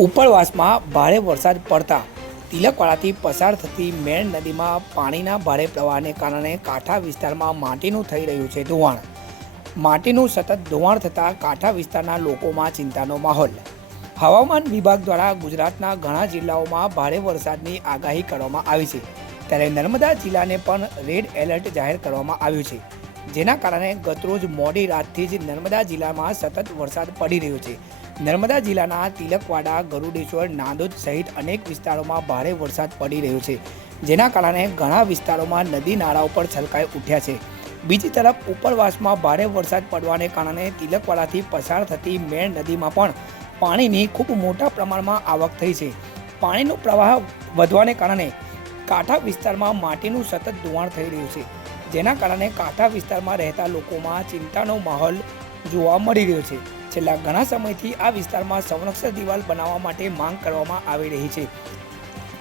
ઉપરવાસમાં ભારે વરસાદ પડતા તિલકવાડાથી પસાર થતી મેણ નદીમાં પાણીના ભારે પ્રવાહને કારણે કાંઠા વિસ્તારમાં માટીનું થઈ રહ્યું છે ધોવાણ. માટીનું સતત ધોવાણ થતાં કાંઠા વિસ્તારના લોકોમાં ચિંતાનો માહોલ. હવામાન વિભાગ દ્વારા ગુજરાતના ઘણા જિલ્લાઓમાં ભારે વરસાદની આગાહી કરવામાં આવી છે, ત્યારે નર્મદા જિલ્લાને પણ રેડ એલર્ટ જાહેર કરવામાં આવ્યું છે, જેના કારણે ગતરોજ મોડી રાતથી જ નર્મદા જિલ્લામાં સતત વરસાદ પડી રહ્યો છે. નર્મદા જિલ્લાના તિલકવાડા, ગરુડેશ્વર, નાંદોદ સહિત અનેક વિસ્તારોમાં ભારે વરસાદ પડી રહ્યો છે, જેના કારણે ઘણા વિસ્તારોમાં નદી નાળાઓ પર છલકાઈ ઉઠ્યા છે. બીજી તરફ ઉપરવાસમાં ભારે વરસાદ પડવાને કારણે તિલકવાડાથી પસાર થતી મેણ નદીમાં પણ પાણીની ખૂબ મોટા પ્રમાણમાં આવક થઈ છે. પાણીનો પ્રવાહ વધવાને કારણે કાંઠા વિસ્તારમાં માટીનું સતત ધોવાણ થઈ રહ્યું છે, જેના કારણે કાંઠા વિસ્તારમાં રહેતા લોકોમાં ચિંતાનો માહોલ જોવા મળી રહ્યો છે. છેલ્લા ઘણા સમયથી આ વિસ્તારમાં સંરક્ષણ દિવાલ બનાવવા માટે માંગ કરવામાં આવી રહી છે,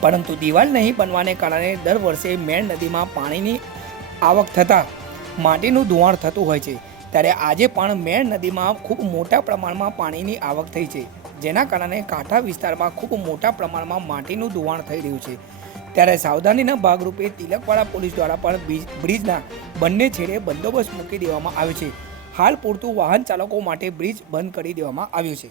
પરંતુ દિવાલ નહીં બનવાને કારણે દર વર્ષે મેણ નદીમાં પાણીની આવક થતાં માટીનું ધોવાણ થતું હોય છે. ત્યારે આજે પણ મેણ નદીમાં ખૂબ મોટા પ્રમાણમાં પાણીની આવક થઈ છે, જેના કારણે કાંઠા વિસ્તારમાં ખૂબ મોટા પ્રમાણમાં માટીનું ધોવાણ થઈ રહ્યું છે. ત્યારે સાવધાનીના ભાગરૂપે તિલકવાડા પોલીસ દ્વારા પણ બ્રિજના બંને છેડે બંદોબસ્ત મૂકી દેવામાં આવ્યો છે. હાલ પૂરતું વાહન ચાલકો માટે બ્રિજ બંધ કરી દેવામાં આવ્યું છે.